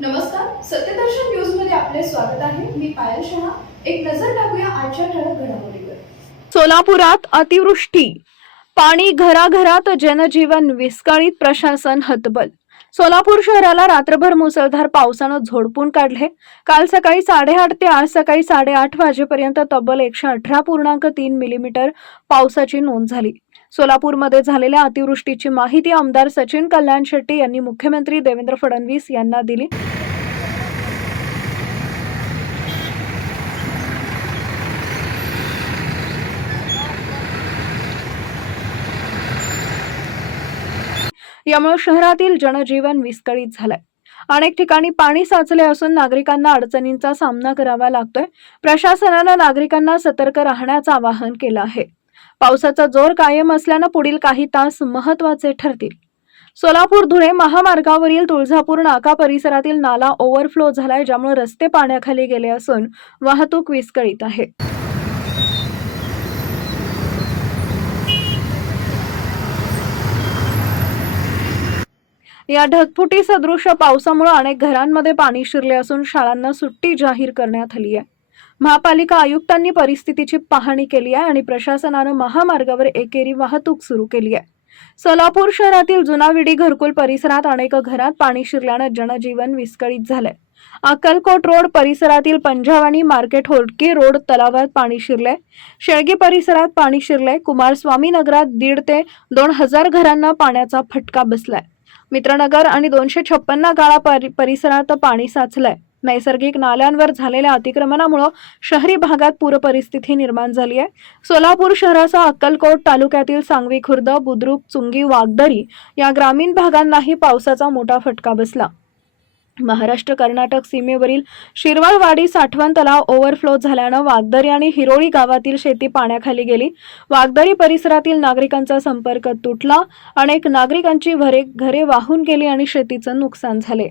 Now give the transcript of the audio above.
नमस्कार सत्यदर्शन न्यूजमध्ये आपले स्वागत आहे. मी पायल शहा. एक नजर टाकूया आजच्या ठळक घडामोडीवर. सोलापुरात अतिवृष्टी. पाणी घराघरात जनजीवन विस्कळीत प्रशासन हतबल. सोलापूर शहराला रात्रभर मुसळधार पावसानं झोडपून काढले. काल सकाळी साडेआठ ते आज सकाळी साडेआठ वाजेपर्यंत तब्बल एकशे अठरा पूर्णांक तीन मिलीमीटर पावसाची नोंद झाली. सोलापूरमध्ये झालेल्या अतिवृष्टीची माहिती आमदार सचिन कल्याण शेट्टी यांनी मुख्यमंत्री देवेंद्र फडणवीस यांना दिली. यामुळे शहरातील जनजीवन विस्कळीत झालंय. अनेक ठिकाणी पाणी साचले असून नागरिकांना अडचणींचा सामना करावा लागतोय. प्रशासनानं नागरिकांना सतर्क राहण्याचं आवाहन केलं आहे. पावसाचा जोर कायम असल्यानं पुढील काही तास महत्त्वाचे ठरतील. सोलापूर धुळे महामार्गावरील तुळजापूर नाका परिसरातील नाला ओव्हरफ्लो झालाय ज्यामुळे रस्ते पाण्याखाली गेले असून वाहतूक विस्कळीत आहे. या ढगफुटी सदृश पावसामुळे अनेक घरांमध्ये पाणी शिरले असून शाळांना सुट्टी जाहीर करण्यात आली आहे. महापालिका आयुक्तांनी परिस्थितीची पाहणी केली आहे आणि प्रशासनानं महामार्गावर एकेरी वाहतूक सुरू केली आहे. सोलापूर शहरातील जुनाविडी घरकुल परिसरात अनेक घरात पाणी शिरल्यानं जनजीवन विस्कळीत झालंय. अक्कलकोट रोड परिसरातील पंजावानी मार्केट होडके रोड तलावात पाणी शिरलंय. शेळगी परिसरात पाणी शिरलंय. कुमारस्वामी नगरात दीड ते दोन हजार घरांना पाण्याचा फटका बसलाय. मित्रनगर आणि दोनशे छप्पन्न गाळा परि- परिसरात पाणी साचलंय. नैसर्गिक नाल्यांवर झालेल्या अतिक्रमणामुळे शहरी भागात पूरपरिस्थिती निर्माण झाली आहे. सोलापूर शहरासह अक्कलकोट तालुक्यातील सांगवी खुर्द बुद्रुक चुंगी वागदरी या ग्रामीण भागांनाही पावसाचा मोठा फटका बसला. महाराष्ट्र कर्नाटक सीमेवरील शिरवळवाडी साठवण तलाव ओव्हरफ्लो झाल्यानं वागदरी आणि हिरोळी गावातील शेती पाण्याखाली गेली. वागदरी परिसरातील नागरिकांचा संपर्क तुटला. अनेक नागरिकांची घरे घरे वाहून गेली आणि शेतीचं नुकसान झाले.